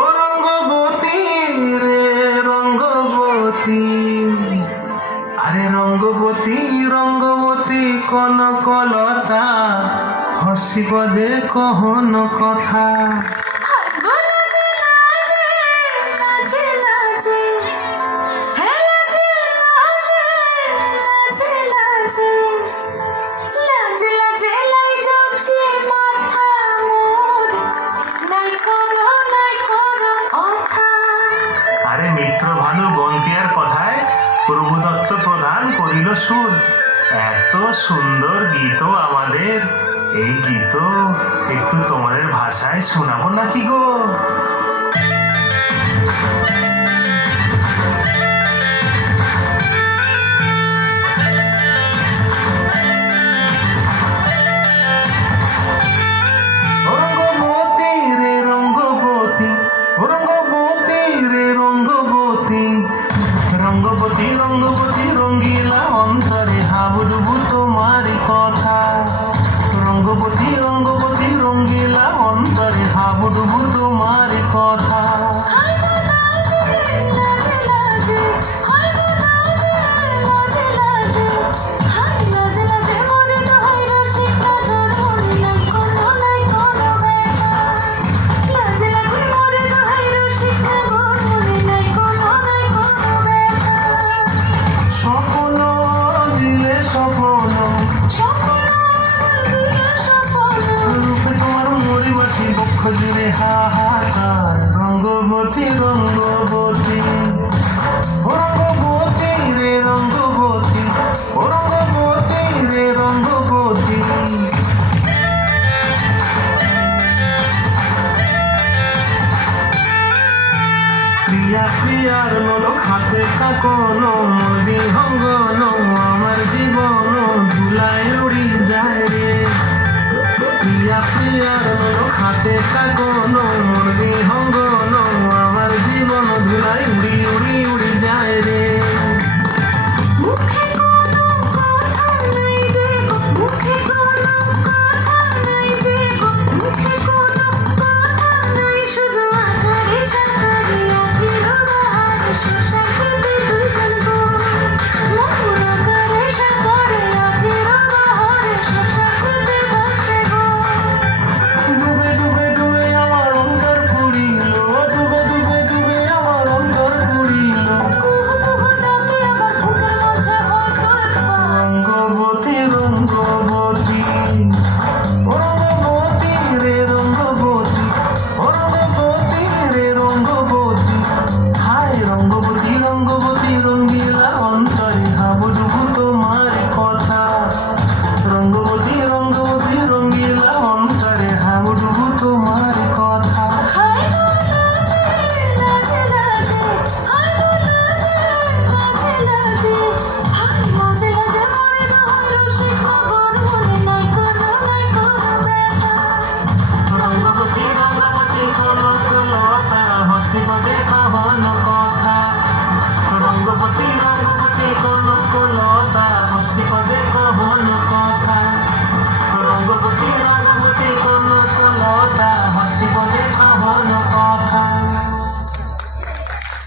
ও রঙ্গবতী রে রঙ্গবতী, আরে রঙ্গবতী রঙ্গবতী কনকলতা, হসিব দে কহন কথা। আরে মিত্র ভানু গন্তিয়ার কথায় প্রভুদত্ত প্রধান করিল সুর। এত সুন্দর গীত আমাদের, এই গীত একটু তোমাদের ভাষায় শোনাবো নাকি গো? রঙ্গবতী রে রঙ্গবতী, রঙ্গবতী রে রঙ্গবতী, রঙ্গবতী রঙ্গবতী রঙ্গিলা অন্তরে হাবুডুবু তোমারি কথা। রঙ্গবতী রঙ্গবতী রঙ্গিলা অন্তরে হাবুডুবু তোমারি কথা। স্বপ্ন দিলে স্বপ্ন, রূপে তোমার মরিবাছি বক্ষ জুড়ে হাহাকার। রঙ্গবতী রঙ্গবতী, ও রঙ্গবতী রে রঙ্গবতী, ও রঙ্গবতী রে রঙ্গবতী। প্রিয়া প্রিয়ার নলক হাতে কাকন, মন্দি হঙ্গন আমার জীবন ধুলায় উড়ি যায় রে। প্রিয়া প্রিয়ার নলক হাতে কাকন, মন্দি হঙ্গন